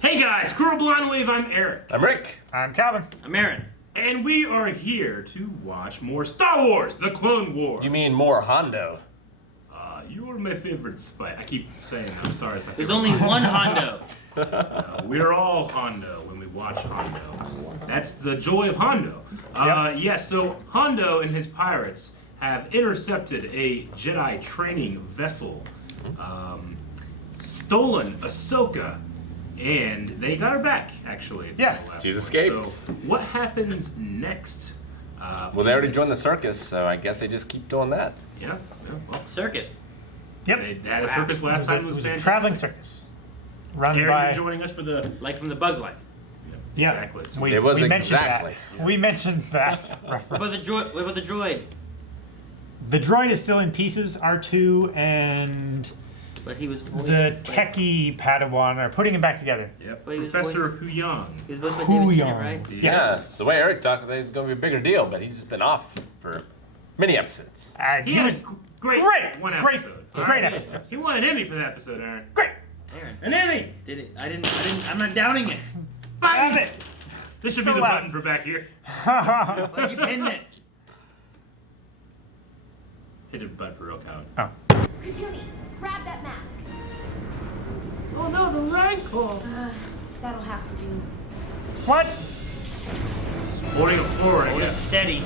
Hey guys, Squirrel Blind Wave, I'm Eric. I'm Rick. I'm Calvin. I'm Aaron. And we are here to watch more Star Wars, The Clone Wars. You mean more Hondo? You are my favorite spy. I keep saying that, I'm sorry. There's only one Hondo. We're all Hondo when we watch Hondo. That's the joy of Hondo. Yes, so Hondo and his pirates have intercepted a Jedi training vessel, stolen Ahsoka, and they got her back, actually. Yes. She's escaped. So what happens next? Well, they already joined the circus, so I guess they just keep doing that. Yeah, well, Circus. Yep. they had a circus last time. It was a fantastic. traveling circus. Run Aaron, by. you're joining us for the... Like from the Bug's Life. Yeah. Exactly. We, It was we mentioned exactly. that. We mentioned that What reference. about the droid? The droid is still in pieces. R2 and But he was voiced the by- techie Padawan are putting him back together. Yep. But he was Professor Huyang. He was voiced by David Tennant, Huyang. right? Yeah, the way Eric talked, it's going to be a bigger deal, but he's just been off for many episodes. He had a great one episode. Great episode. He won an Emmy for that episode, Aaron. Great. Aaron. An Emmy! Did it? I didn't. I'm not doubting it. Have it. This should So be the loud. button for back here. Like you pinned it. Hit the button for real count. Katuni, grab that mask. Oh no, the Rancor! That'll have to do. What? Boarding a floor, I Hold it guess. steady.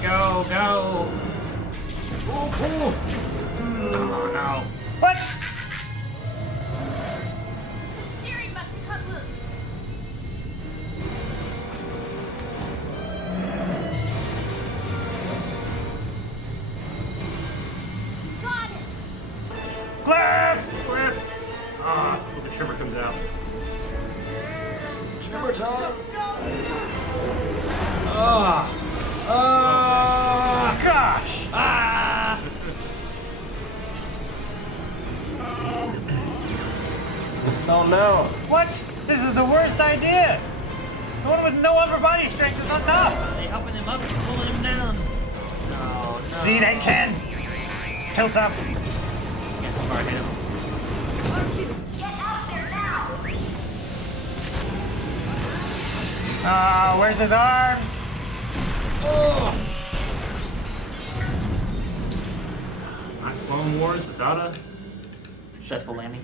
Go, go. Oh no. What? The steering must have come loose. Got it. Glass. Hope the trimmer comes out. Trimmer time. Oh gosh. Oh no. What? This is the worst idea. The one with no upper body strength is on top. Are they helping him up and pulling him down? No, no. See, they can. Tilt up. Can't so far hit him. R2, get out there now. Where's his arms? Not Clone Wars without a... Successful landing.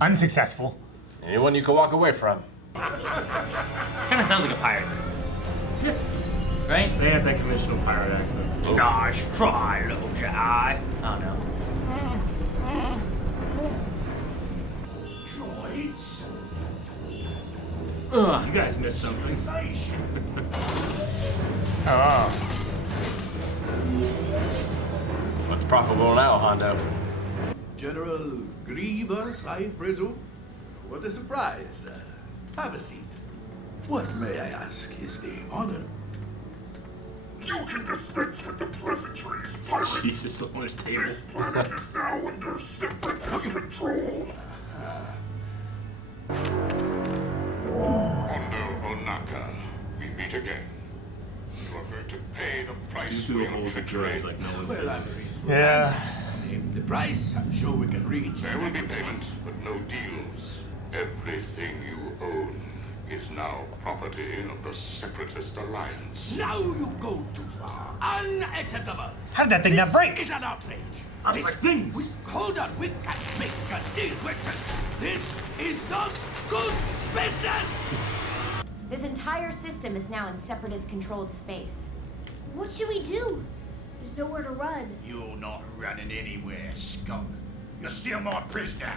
Unsuccessful. Anyone you can walk away from. Kind of sounds like a pirate. Right? They had that conventional pirate accent. Nice try, little Jedi. Oh no. Droids? You guys missed something. Oh. What's profitable now, Hondo? General Grievous, I presume? What a surprise. Have a seat. What, may I ask, is the honor? You can dispense with the pleasantries, pirates. Jesus, on his table. This planet is now under separatist control. Hondo Onaka, we meet again. You are going to pay the price These for two your holes of treachery. droids like no one's Well, I'm business. reasonable. Yeah. Name the price, I'm sure we can reach. There will be payment, but no deals. Everything you own is now property of the Separatist Alliance. Now you go too far. Unacceptable. How did that thing not This break? is an outrage. I like things. Hold on, we can make a deal with this. This is not good business. This entire system is now in separatist-controlled space. What should we do? There's nowhere to run. You're not running anywhere, skunk. You're still my prisoner.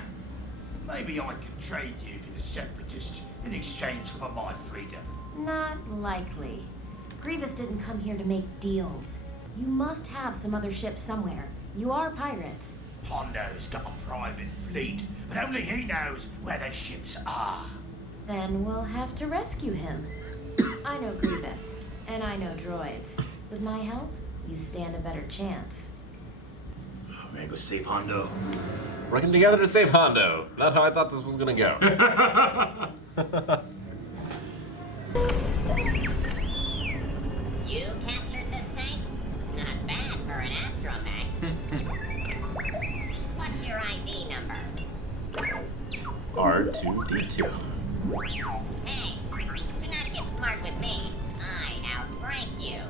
Maybe I can trade you to the Separatists in exchange for my freedom. Not likely. Grievous didn't come here to make deals. You must have some other ships somewhere. You are pirates. Hondo's got a private fleet, but only he knows where those ships are. Then we'll have to rescue him. I know Grievous, and I know droids. With my help, you stand a better chance. I'm gonna go save Hondo. Working together to save Hondo. Not how I thought this was gonna go. You captured this tank? Not bad for an astromech. What's your ID number? R2D2. Hey, do not get smart with me. I outrank you.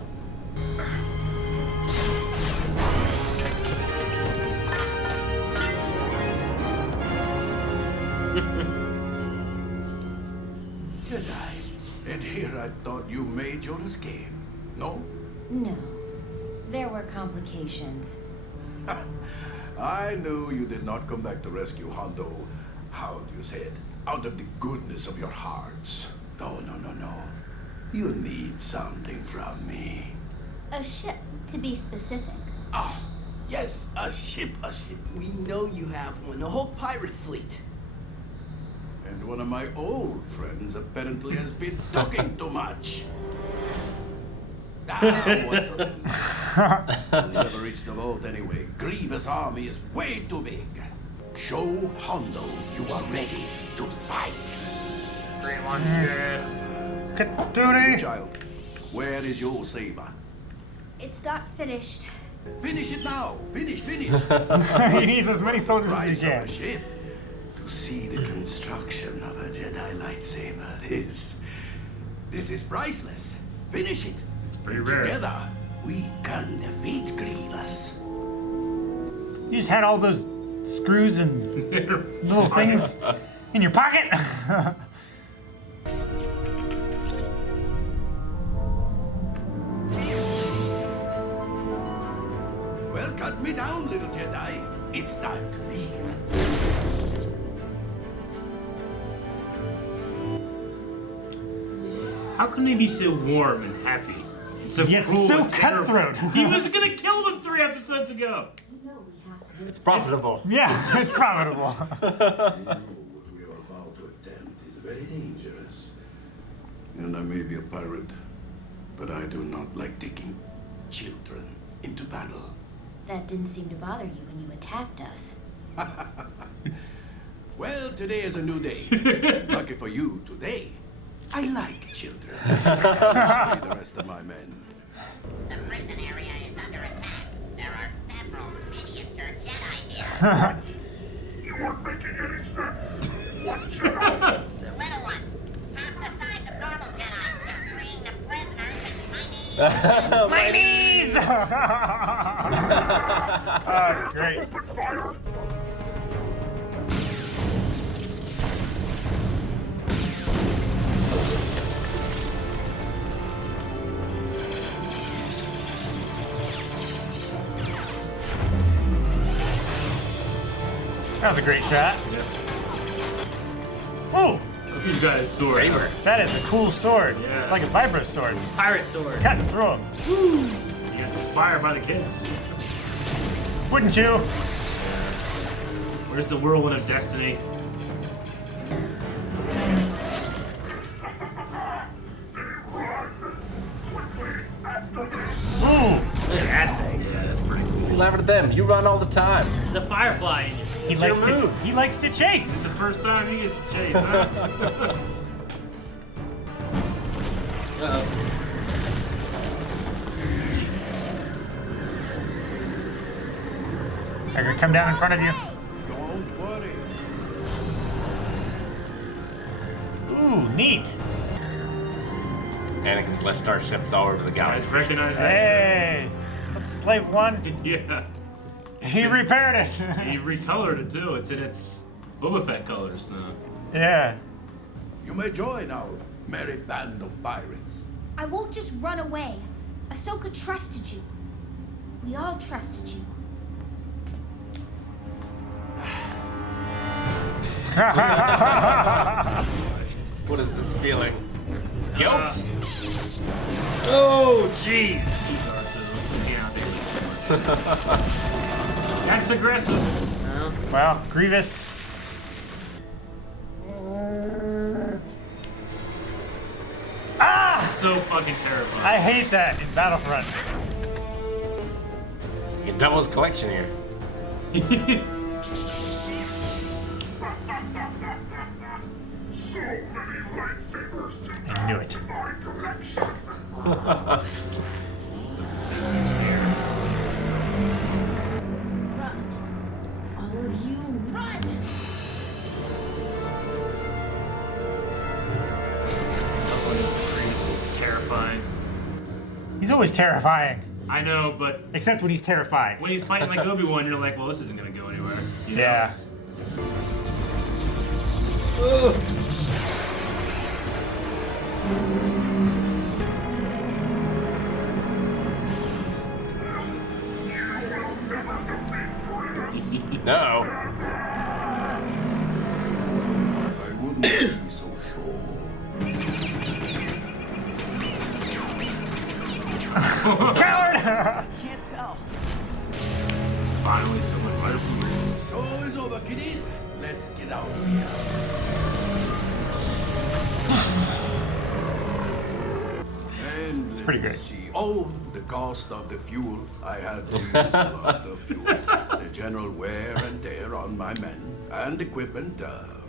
Jedi. And here I thought you made your escape. No? No. There were complications. I knew you did not come back to rescue Hondo. How do you say it? Out of the goodness of your hearts. No. You need something from me. A ship, to be specific. Ah, yes, a ship. We know you have one, a whole pirate fleet. And one of my old friends apparently has been talking too much. What does it matter? We'll never reach the vault anyway. Grievous' army is way too big. Show Hondo you are ready to fight. Duty. Child, where is your saber? It's not finished. Finish it now. Finish. He needs as many soldiers as Rise he of can. a ship to see the construction of a Jedi lightsaber. This is priceless. Finish it. It's pretty rare. Together, we can defeat Grievous. You just had all those screws and little things in your pocket. Well, cut me down, little Jedi. It's time to leave. How can he be so warm and happy? So Yet cruel so and terrible? cutthroat. He was gonna kill them 3 episodes ago. You know we have to. It's profitable. Yeah, it's profitable. What we are about to attempt is very dangerous. And I may be a pirate, but I do not like taking children into battle. That didn't seem to bother you when you attacked us. Well, today is a new day. Lucky for you, today, I like children. Let's see the rest of my men. The prison area is under attack. There are several miniature Jedi here. You aren't making any sense. What Jedi? Little ones, half the size of normal Jedi. They're freeing the prisoners and my Ladies! Oh, it's great. Open fire! That was a great shot. Oh, He's got his sword. that is a cool sword. Yeah. It's like a vibro sword. Pirate sword. Cut and throw him. You got inspired by the kids. Wouldn't you? Where's the whirlwind of destiny? Ooh, Look at that thing. Yeah, that's pretty cool. You laugh at them. You run all the time. The firefly in you. he It's likes your to. move. He likes to It's chase. the first time he gets chased, huh? Uh-oh. They're gonna come down in front of you. Don't worry. Ooh, neat. Anakin's left starships all over the Guys, galaxy. recognize that? Hey, that's Slave One. Yeah. He repaired it. He recolored it too. It's in its Boba Fett colors now. Yeah. You may join our merry band of pirates. I won't just run away. Ahsoka trusted you. We all trusted you. What is this feeling? Guilt? Oh, jeez. Yeah, that's aggressive. No. Well, Grievous. Ah! So fucking terrifying. I hate that in Battlefront. You double his collection here. So many lightsabers to I knew it. my direction. Run. All of you, run! always terrifying. I know, but Except when he's terrified. when he's fighting like Obi-Wan, you're like, well, this isn't gonna go anywhere. You know? Yeah. No. I wouldn't be so sure. Coward! Can't tell. Finally, someone's right from this. Show is over, kiddies. Let's get out of here. And it's pretty great. See. Oh, the cost of the fuel. I had to use a lot of fuel. The general wear and tear on my men and equipment.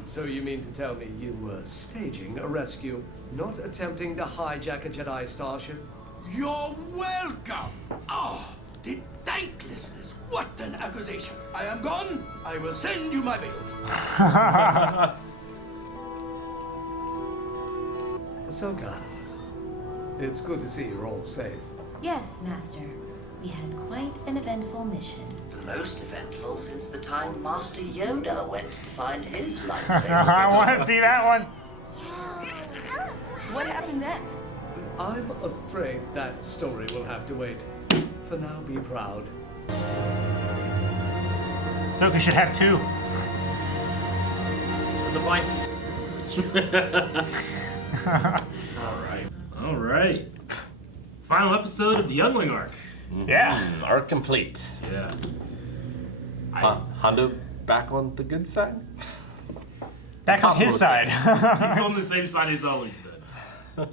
So you mean to tell me you were staging a rescue, not attempting to hijack a Jedi starship? You're welcome. Oh, the thanklessness. What an accusation. I am gone. I will send you my bill. Ahsoka, it's good to see you're all safe. Yes, Master. We had quite an eventful mission. The most eventful since the time Master Yoda went to find his lightsaber. I want to see that one. Tell us What happened then? I'm afraid that story will have to wait. For now, be proud. Ahsoka should have two. The point. All right. Final episode of the Youngling arc. Yeah. Arc complete. Yeah. Hondo back on the good side? Back on Impossible his to side. He's on the same side he's always been.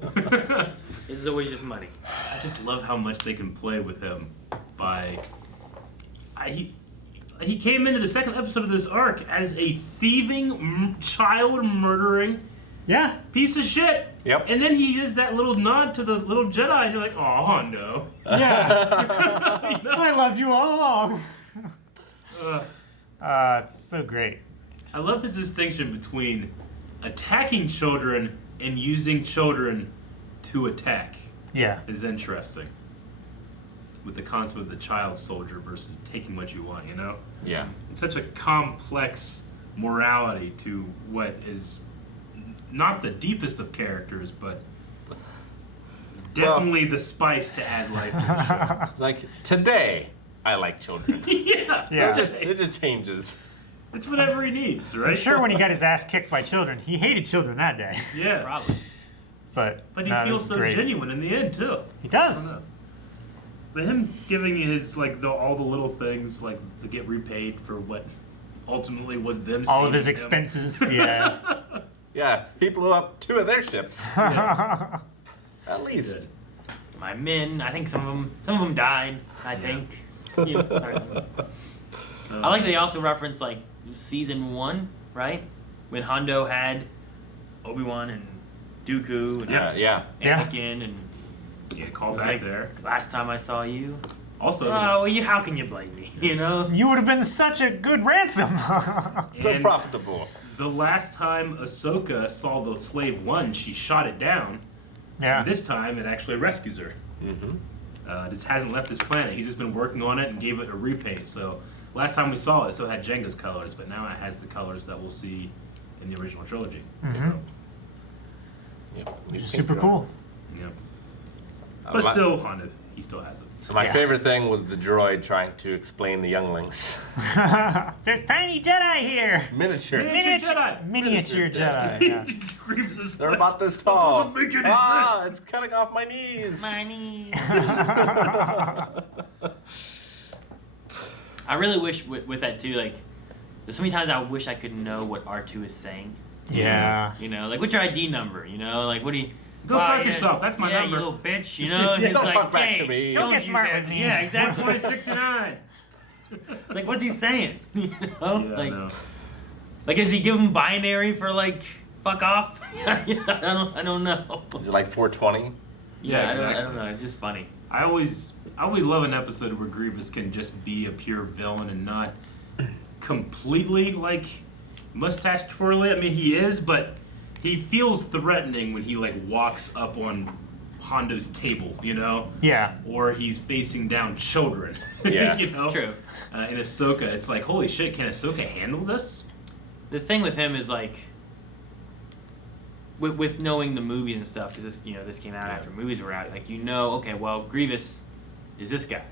This is always just money. I just love how much they can play with him by. He came into the second episode of this arc as a thieving, child murdering Yeah. piece of shit. Yep. And then he is that little nod to the little Jedi, and you're like, oh, Hondo. Yeah. You know? I loved you all along. It's so great. I love his distinction between attacking children and using children to attack. Yeah. Is interesting. With the concept of the child soldier versus taking what you want, you know? Yeah. It's such a complex morality to what is not the deepest of characters, but definitely the spice to add life to the show. It's like, today, I like children. Yeah. Yeah. It just changes. It's whatever he needs, right? I'm sure when he got his ass kicked by children, he hated children that day. Yeah. Probably. But But he no, feels this is so great. genuine in the end, too. He I don't does. know. But him giving his, like, all the little things, like, to get repaid for what ultimately was them All of his saving him. expenses. Yeah. Yeah, he blew up 2 of their ships. At least. My men, I think some of them died. I think. Yeah, I don't know. I like that they also reference like season 1, right? When Hondo had Obi-Wan and Dooku and Yeah. Yeah. Anakin and Yeah, call it's back like, there. last time I saw you. Also, Oh, well, how can you blame me? You know? You would have been such a good ransom. So and profitable. the last time Ahsoka saw the Slave 1, she shot it down. Yeah. This time, it actually rescues her. Mm-hmm. This hasn't left his planet. He's just been working on it and gave it a repaint. So last time we saw it, it still had Jango's colors, but now it has the colors that we'll see in the original trilogy. So, Yep. Which is super cool. yeah. But my- still, Hondo, he still has it. So my Yeah. favorite thing was the droid trying to explain the younglings. There's tiny Jedi here. Miniature. Miniature Jedi. Miniature Jedi. Yeah. Grievous is They're like, about this tall. doesn't make any ah, sense. it's cutting off my knees. I really wish with that too, like, there's so many times I wish I could know what R2 is saying. Yeah. You know, like, what's your ID number? You know, like, what do you... Go fuck yourself. That's my yeah, number. you little bitch. You know, Yeah, He's don't like, talk back hey, to me. Don't get use smart that- with me. Yeah, exactly. 2069. It's like, what's he saying? You know, Yeah, like, no. like, is he giving binary for like fuck off? I don't know. Is it like 420? Yeah, I exactly. don't know. It's just funny. I always love an episode where Grievous can just be a pure villain and not completely like mustache twirly. I mean, he is, but he feels threatening when he like walks up on Hondo's table, you know? Yeah. Or he's facing down children. Yeah. You know? True. In Ahsoka, it's like, holy shit, can Ahsoka handle this? The thing with him is like, with knowing the movies and stuff, because this came out after movies were out. Like okay, well Grievous is this guy.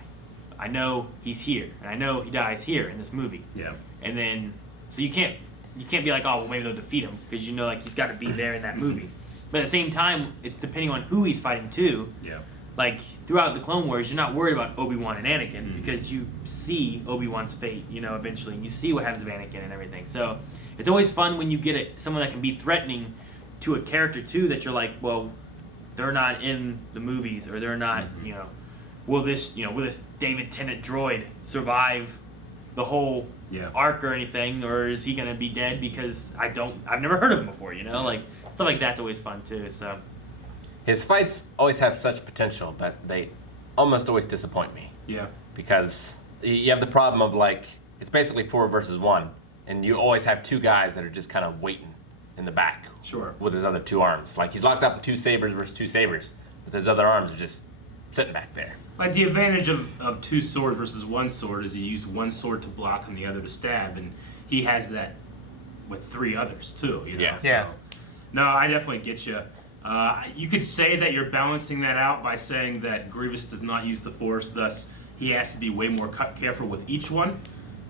I know he's here, and I know he dies here in this movie. Yeah. And then so you can't be like, oh well, maybe they'll defeat him, because like he's got to be there in that movie. But at the same time, it's depending on who he's fighting too. Yeah. Like throughout the Clone Wars, you're not worried about Obi-Wan and Anakin because you see Obi-Wan's fate, eventually, and you see what happens to Anakin and everything. So it's always fun when you get someone that can be threatening to a character too, that you're like, well, they're not in the movies, or they're not, will this David Tennant droid survive the whole arc or anything, or is he gonna be dead because I've never heard of him before, like stuff like that's always fun too. So His fights always have such potential, but they almost always disappoint me. Yeah. Because you have the problem of like, it's basically 4 versus 1, and you always have 2 guys that are just kind of waiting in the back. Sure. With his other 2 arms. Like he's locked up with 2 sabers versus 2 sabers, but his other arms are just sitting back there. Like the advantage of 2 swords versus 1 sword is you use 1 sword to block and the other to stab, and he has that with 3 others too. Yeah. So, no, I definitely get you. You could say that you're balancing that out by saying that Grievous does not use the Force, thus he has to be way more careful with each one.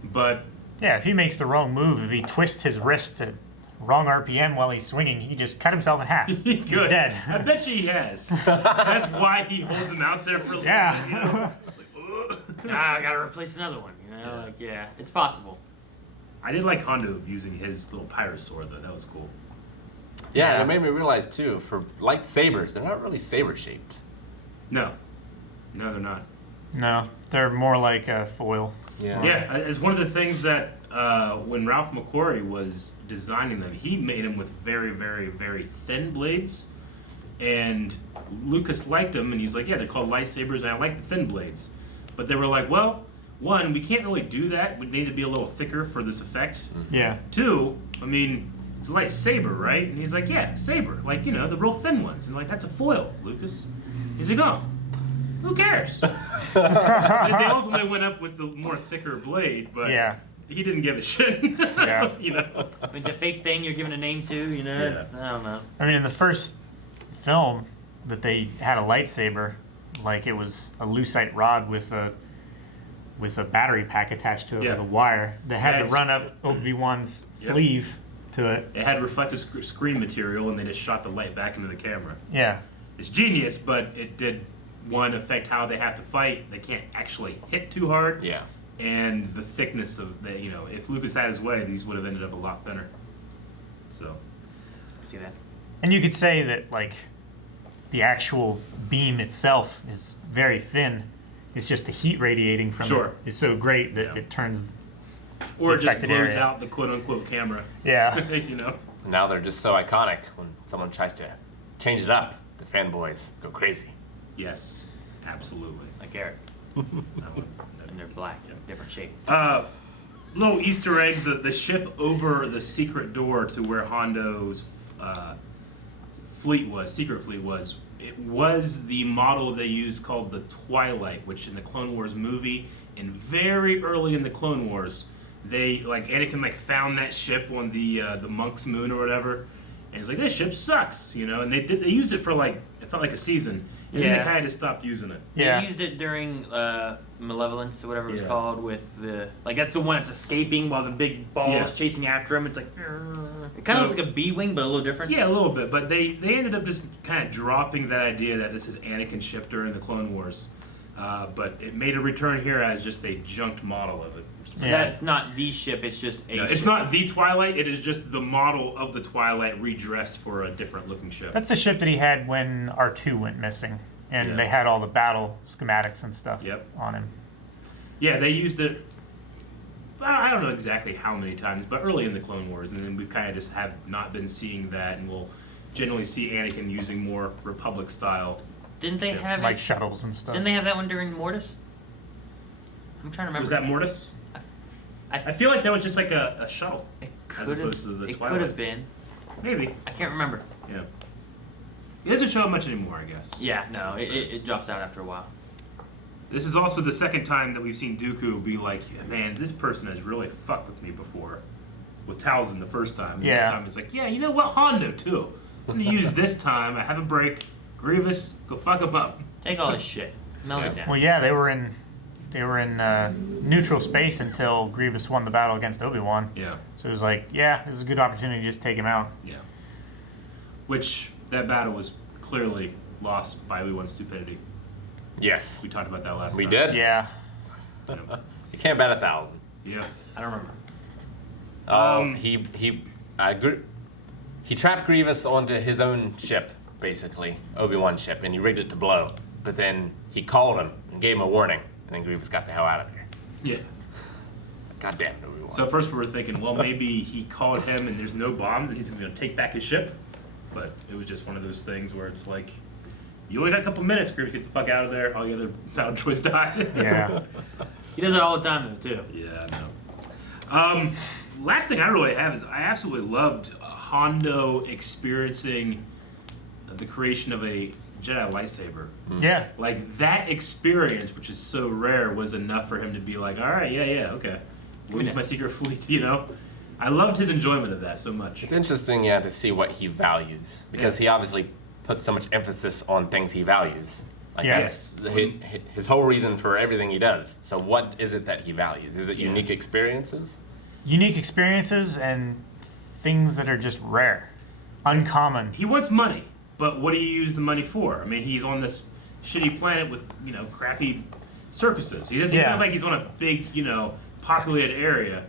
But yeah, if he makes the wrong move, if he twists his wrist at wrong RPM while he's swinging, he just cut himself in half. He's dead. I bet you he has. That's why he holds him out there for a little bit. I gotta replace another one. It's possible. I did like Hondo using his little pirate sword though. That was cool. Yeah, and it made me realize too, for lightsabers, they're not really saber shaped. No, they're not. No, they're more like a foil. Yeah, it's one of the things that when Ralph McQuarrie was designing them, he made them with very, very, very thin blades, and Lucas liked them, and he was like, yeah, they're called lightsabers, and I like the thin blades. But they were like, well, 1, we can't really do that. We need to be a little thicker for this effect. Yeah. 2, I mean, it's a lightsaber, right? And he's like, yeah, saber, like, the real thin ones. And like, that's a foil, Lucas. He's like, oh, who cares? They ultimately went up with the more thicker blade, but he didn't give a shit. Yeah. I mean, it's a fake thing you're giving a name to, it's, I don't know. I mean, in the first film that they had a lightsaber, like it was a lucite rod with a battery pack attached to it with a wire that had to run up Obi-Wan's sleeve to it. It had reflective screen material, and they just shot the light back into the camera. Yeah. It's genius, but it did, affect how they have to fight. They can't actually hit too hard. Yeah. And the thickness of the, if Lucas had his way, these would have ended up a lot thinner. So. See that? And you could say that, like, the actual beam itself is very thin. It's just the heat radiating from it is so great that it turns or it just affected blows area out the quote-unquote camera. Yeah. Now they're just so iconic. When someone tries to change it up, the fanboys go crazy. Yes, absolutely. Like Eric. And they're black, different shape. Little Easter egg: the ship over the secret door to where Hondo's secret fleet was. It was the model they used called the Twilight, which in the Clone Wars movie, and very early in the Clone Wars, Anakin found that ship on the Monk's Moon or whatever, and he's like, this ship sucks, and they used it for it felt like a season, and then they kind of stopped using it. They used it during Malevolence or whatever it was called, with the that's the one that's escaping while the big ball is chasing after him. It's like it kind of looks like a B-wing, but a little different. Yeah, a little bit, but they ended up just kind of dropping that idea that this is Anakin's ship during the Clone Wars, but it made a return here as just a junked model of it. So that's not the ship, it's just a ship. It's not the Twilight, it is just the model of the Twilight redressed for a different looking ship. That's the ship that he had when R2 went missing, and they had all the battle schematics and stuff on him. Yeah, they used it, I don't know exactly how many times, but early in the Clone Wars, and then we kind of just have not been seeing that, and we'll generally see Anakin using more Republic style Didn't they ships. have like shuttles and stuff? Didn't they have that one during Mortis? I'm trying to remember. Was that Mortis? I feel like that was just like a shuttle, as opposed to the Twilight. It could have been. Maybe. I can't remember. Yeah. He doesn't show up much anymore, I guess. Yeah, no, it drops out after a while. This is also the second time that we've seen Dooku be like, man, this person has really fucked with me before. With Talzin the first time. And this time he's like, yeah, you know what? Hondo, too. I'm going to use this time. I have a break. Grievous, go fuck him up. Take all this shit. Melt it down. Well, yeah, they were in neutral space until Grievous won the battle against Obi-Wan. Yeah. So it was like, yeah, this is a good opportunity to just take him out. Yeah. Which, that battle was clearly lost by Obi-Wan's stupidity. Yes. We talked about that last time. We did? Yeah. You can't bet 1,000. Yeah. I don't remember. He trapped Grievous onto his own ship, basically, Obi-Wan's ship, and he rigged it to blow. But then he called him and gave him a warning, and then Grievous got the hell out of there. Yeah. God damn it, Obi-Wan. So first we were thinking, well, maybe he called him and there's no bombs and he's going to take back his ship. But it was just one of those things where it's like, you only got a couple minutes, Grievous, get the fuck out of there. All the other battle droids die. Yeah. He does it all the time, though, too. Yeah, I know. Last thing I really have is I absolutely loved Hondo experiencing the creation of a Jedi lightsaber. Yeah. Like, that experience, which is so rare, was enough for him to be like, all right, yeah, okay. We'll use my secret fleet, you know? I loved his enjoyment of that so much. It's interesting, yeah, to see what he values. Because he obviously puts so much emphasis on things he values. Like Yes. that's his whole reason for everything he does. So what is it that he values? Is it unique experiences? Unique experiences and things that are just rare. Uncommon. He wants money, but what do you use the money for? I mean, he's on this shitty planet with, you know, crappy circuses. He doesn't. It's not like he's on a big, you know, populated area,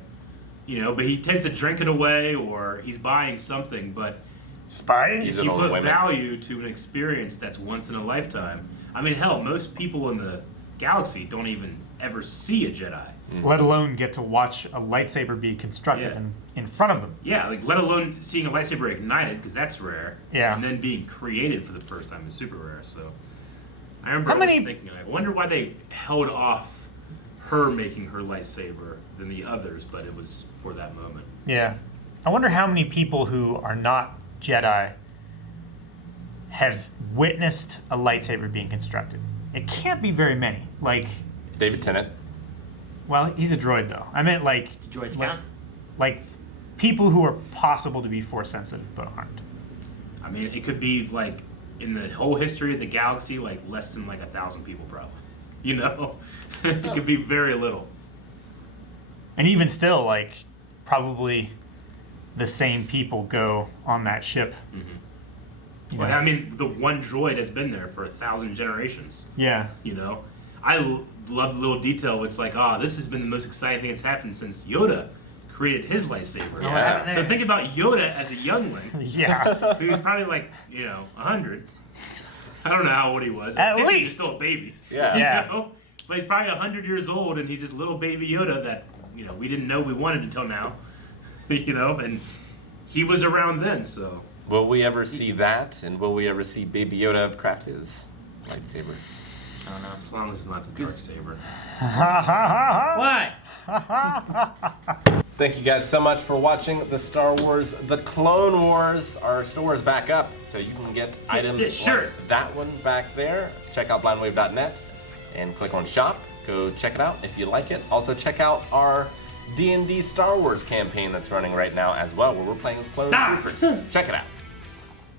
you know. But he tends to drink it away, or he's buying something. But Spies. he put value to an experience that's once in a lifetime. I mean, hell, most people in the galaxy don't even ever see a Jedi. Let alone get to watch a lightsaber be constructed in front of them. Yeah, like let alone seeing a lightsaber ignited, because that's rare. Yeah. And then being created for the first time is super rare. So I remember I was thinking, I wonder why they held off her making her lightsaber than the others, but it was for that moment. Yeah. I wonder how many people who are not Jedi have witnessed a lightsaber being constructed. It can't be very many. Like David Tennant. Well, he's a droid, though. I meant like droids count. Like people who are possible to be force sensitive but aren't. I mean, it could be like in the whole history of the galaxy, like less than like 1,000 people, probably. You know, it could be very little. And even still, like probably the same people go on that ship. Mm-hmm. Well, I mean, the one droid has been there for 1,000 generations. Yeah. You know, I love the little detail. It's like, this has been the most exciting thing that's happened since Yoda created his lightsaber. Yeah. So think about Yoda as a youngling. Yeah. He was probably like, 100. I don't know how old he was. At 50, least. He's still a baby. Yeah. Yeah. You know? But he's probably 100 years old, and he's just little baby Yoda that, we didn't know we wanted until now. And he was around then, so. Will we ever see that? And will we ever see Baby Yoda craft his lightsaber? I don't know, as long as it's not the dark saber. Why? Thank you guys so much for watching the Star Wars The Clone Wars. Our store is back up, so you can get items this shirt. like that one back there. Check out blindwave.net and click on shop. Go check it out if you like it. Also check out our D&D Star Wars campaign that's running right now as well, where we're playing as Clone Troopers. Check it out.